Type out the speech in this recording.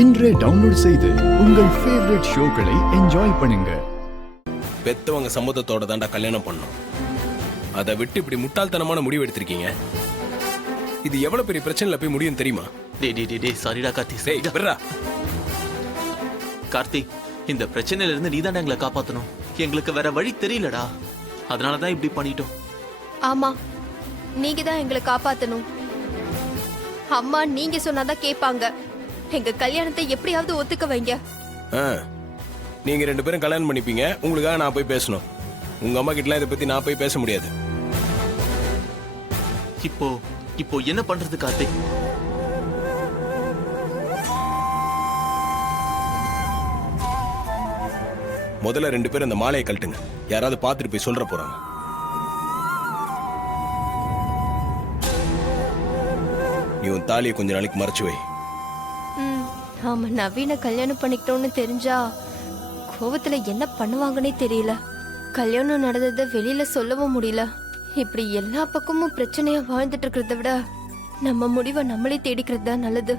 இன்றே டவுன்லோட் செய்து உங்கள் ஃபேவரட் ஷோக்களை என்ஜாய் பண்ணுங்க. பெத்தவங்க சம்மதத்தோட தாண்டா கல்யாணம் பண்ணோம். அதை விட்டு இப்படி முட்டாள்தனமான முடிவு எடுத்திருக்கீங்க. இது எவ்வளவு பெரிய பிரச்சனைல போய் முடியும் தெரியுமா? டேய் சாரிடா கார்த்தி. டேய் விட்றா. கார்த்தி, இந்த பிரச்சனையில இருந்து நீதானே எங்களை காப்பாத்தணும். எங்களுக்கு வேற வழி தெரியலடா. அதனாலதான் இப்படி பண்ணிட்டோம். ஆமா, நீங்க தான் எங்களை காப்பாத்தணும். அம்மா நீங்க சொன்னாதான் கேட்பாங்க. எங்க கல்யாணத்தை எப்படியாவது ஒத்துக்க வைங்க. நீங்க 2 பேரும் கல்யாணம் பண்ணிப்பீங்க. உங்களுக்காக நான் போய் பேசணும். உங்க அம்மா கிட்டலாம் இதை பத்தி நான் போய் பேச முடியாது. இப்போ என்ன பண்றது கார்த்தி? முதல்ல 2 பேரும் அந்த மாலையை கழட்டுங்க. யாராவது பார்த்துட்டு போய் சொல்ற போறாங்க. நீ உன் தாலியை கொஞ்ச நாளைக்கு மறைச்சு வை. ஆமா, நவீன கல்யாணம் பண்ணிக்கிட்டோம்னு தெரிஞ்சா கோவத்துல என்ன பண்ணுவாங்கன்னே தெரியல. கல்யாணம் நடந்ததை வெளியில சொல்லவும் முடியல. இப்படி எல்லா பக்கமும் பிரச்சனையா வாழ்ந்துட்டு இருக்கிறத விட நம்ம முடிவை நம்மளே தேடிக்கிறது தான் நல்லது.